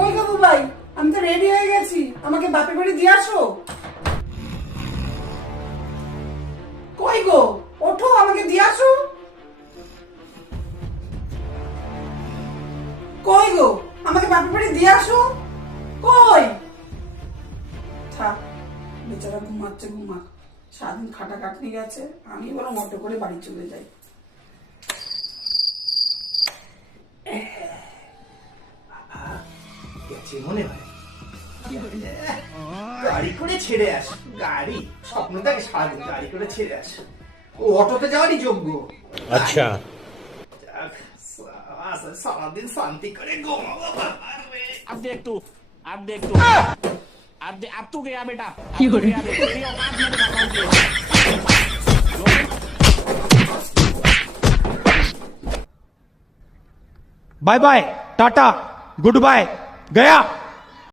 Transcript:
কই গো ভাই, আমি তো রেডি হয়ে গেছি, আমাকে বাপের বাড়ি দিয়ে আসো। কই গো, ওঠো, আমাকে দিয়ে আসো। কই গো, আমাকে বাপের বাড়ি দিয়ে আসো। কই? থাক, বেচারা ঘুমাচ্ছে, ঘুমাক। সারাদিন খাটা কাটনি গেছে, আমি বরং অটো করে বাড়ি চলে যাই। গেছে মনে হয়। গাড়ি করে ছেড়ে আস, গাড়ি স্বপ্ন থাকে সারাদিন গাড়ি করে ছেড়ে আস। ও অটোতে যাওয়ারই যোগ্য। আচ্ছা, সারাদিন শান্তি করে ঘুমাবো। अब देख तू, अब देख तू, अब तू गया बेटा, अब तू गया बेटा, तेरी औकात में दिखाता हूँ तुझे। Bye bye, tata, goodbye, गया।